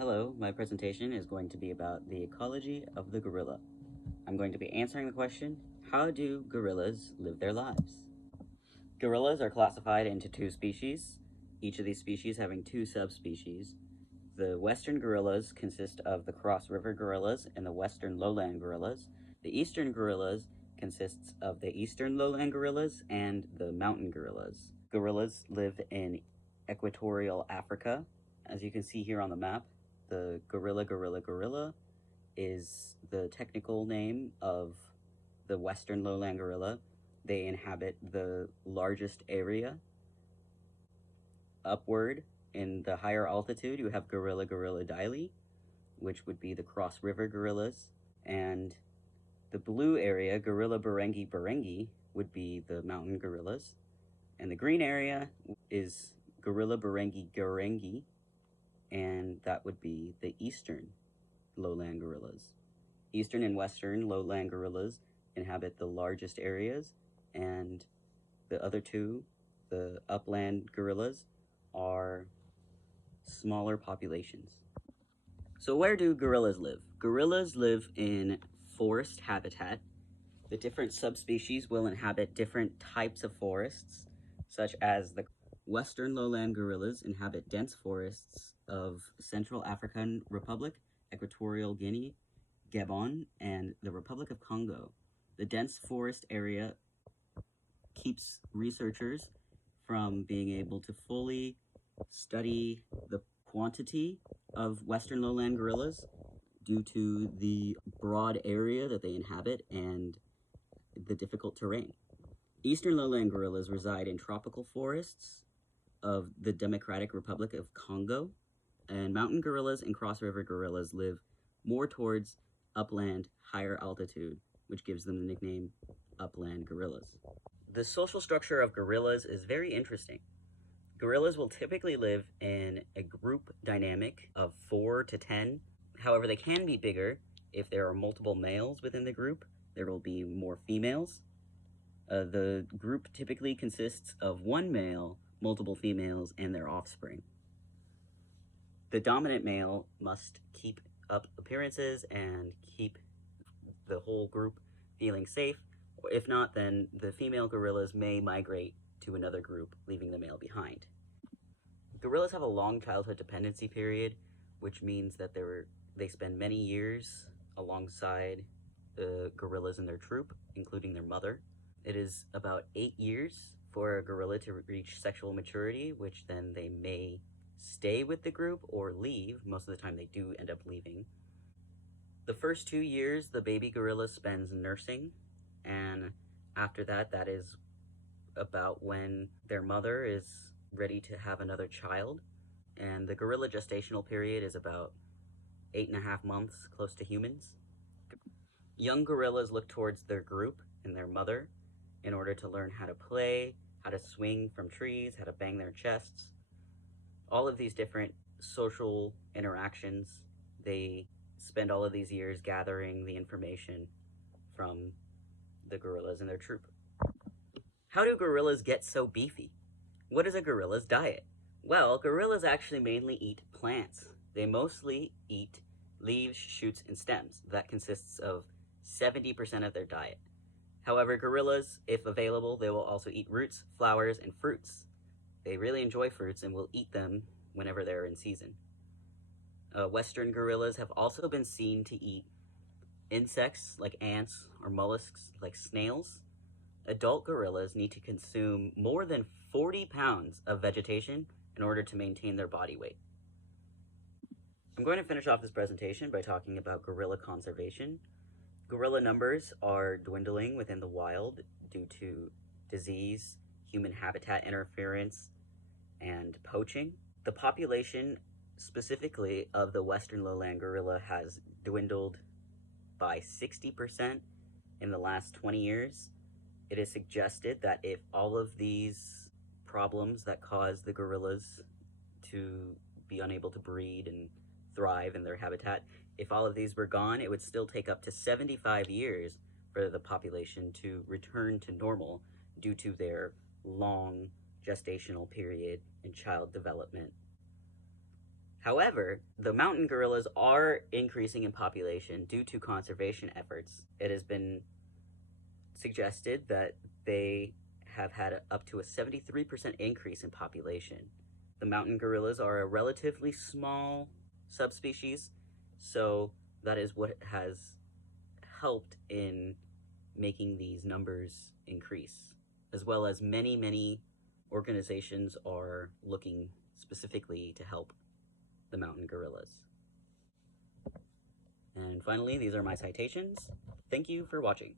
Hello, my presentation is going to be about the ecology of the gorilla. I'm going to be answering the question, how do gorillas live their lives? Gorillas are classified into two species, each of these species having two subspecies. The western gorillas consist of the cross river gorillas and the western lowland gorillas. The eastern gorillas consists of the eastern lowland gorillas and the mountain gorillas. Gorillas live in equatorial Africa. As you can see here on the map, the gorilla is the technical name of the western lowland gorilla. They inhabit the largest area. Upward in the higher altitude, you have gorillodile, which would be the cross river gorillas, and the blue area, gorilla barengi, would be the mountain gorillas, and the green area is gorilla barengi, and that would be the eastern lowland gorillas. Eastern and western lowland gorillas inhabit the largest areas, and the other two, the upland gorillas, are smaller populations. So where do gorillas live? Gorillas live in forest habitat. The different subspecies will inhabit different types of forests, such as the western lowland gorillas inhabit dense forests of Central African Republic, Equatorial Guinea, Gabon, and the Republic of Congo. The dense forest area keeps researchers from being able to fully study the quantity of western lowland gorillas due to the broad area that they inhabit and the difficult terrain. Eastern lowland gorillas reside in tropical forests of the Democratic Republic of Congo, and mountain gorillas and cross river gorillas live more towards upland, higher altitude, which gives them the nickname upland gorillas. The social structure of gorillas is very interesting. Gorillas will typically live in a group dynamic of 4 to 10. However, they can be bigger if there are multiple males within the group. There will be more females. The group typically consists of one male, multiple females, and their offspring. The dominant male must keep up appearances and keep the whole group feeling safe. If not, then the female gorillas may migrate to another group, leaving the male behind. Gorillas have a long childhood dependency period, which means that they spend many years alongside the gorillas in their troop, including their mother. It is about 8 years for a gorilla to reach sexual maturity, which then they may stay with the group or leave. Most of the time they do end up leaving. The first 2 years, the baby gorilla spends nursing, and after that, that is about when their mother is ready to have another child. And the gorilla gestational period is about 8.5 months, close to humans. Young gorillas look towards their group and their mother in order to learn how to play, how to swing from trees, how to bang their chests. All of these different social interactions, they spend all of these years gathering the information from the gorillas in their troop. How do gorillas get so beefy? What is a gorilla's diet? Well, gorillas actually mainly eat plants. They mostly eat leaves, shoots, and stems. That consists of 70% of their diet. However, gorillas, if available, they will also eat roots, flowers, and fruits. They really enjoy fruits and will eat them whenever they're in season. Western gorillas have also been seen to eat insects like ants or mollusks like snails. Adult gorillas need to consume more than 40 pounds of vegetation in order to maintain their body weight. I'm going to finish off this presentation by talking about gorilla conservation. Gorilla numbers are dwindling within the wild due to disease, human habitat interference, and poaching. The population specifically of the western lowland gorilla has dwindled by 60% in the last 20 years. It is suggested that if all of these problems that cause the gorillas to be unable to breed and thrive in their habitat, if all of these were gone, it would still take up to 75 years for the population to return to normal due to their long gestational period and child development. However, the mountain gorillas are increasing in population due to conservation efforts. It has been suggested that they have had up to a 73% increase in population. The mountain gorillas are a relatively small subspecies, so that is what has helped in making these numbers increase, as well as many organizations are looking specifically to help the mountain gorillas. And finally, these are my citations. Thank you for watching.